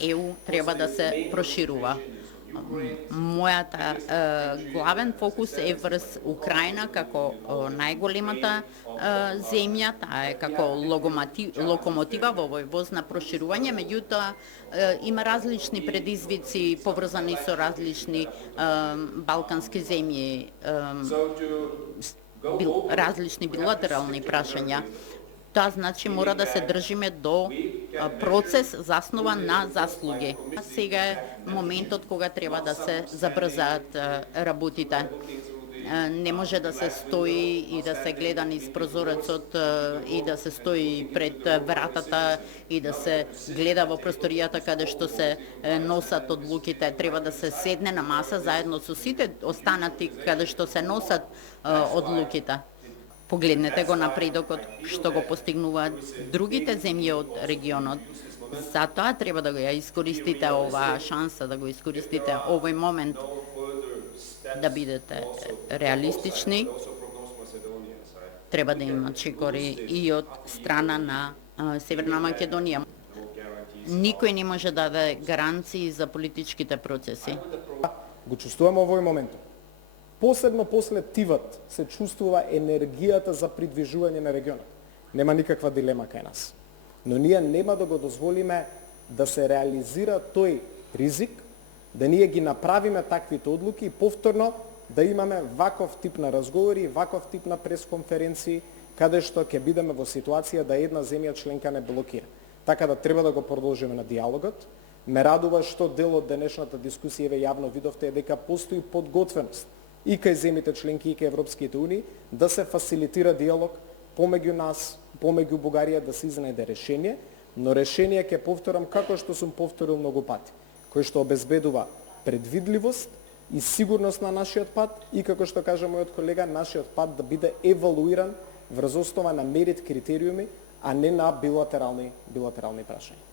ЕУ треба да се проширува. Мојата главен фокус е врз Украина како најголемата земја, таа е како локомотива во овој воз на проширување, меѓутоа има различни предизвици поврзани со различни балкански земји, различни билатерални прашања. Тоа значи мора да се држиме до процес заснован на заслуги. Сега е моментот кога треба да се забрзаат работите. Не може да се стои и да се гледа низ прозорецот и да се стои пред вратата и да се гледа во просторијата каде што се носат одлуките. Треба да се седне на маса заедно со сите останати каде што се носат одлуките. Погледнете го напредокот што го постигнуваат другите земји од регионот. Затоа треба да го ја искористите оваа шанса, да го искористите овој момент, да бидете реалистични. Треба да има чекори и од страна на Северна Македонија. Никој не може да даде гаранции за политичките процеси. Го чувствуваме овој момент. Посебно после тивот се чувствува енергијата за придвижување на регионот. Нема никаква дилема кај нас. Но ние нема да го дозволиме да се реализира тој ризик, да ние ги направиме таквите одлуки и повторно да имаме ваков тип на разговори, ваков тип на пресконференции, каде што ќе бидеме во ситуација да една земја членка не блокира. Така да треба да го продолжиме на диалогот. Ме радува што дел од денешната дискусија ве јавно видовте дека постои подготвеност и кај земјите членки и кај Европските унии да се фасилитира диалог помеѓу нас, помеѓу Бугарија да се изнајде решение, но решение ќе повторам како што сум повторил многу пати, кој што обезбедува предвидливост и сигурност на нашиот пат и како што кажа мојот колега, нашиот пат да биде евалуиран врз основа на мерит критериуми, а не на билатерални прашања.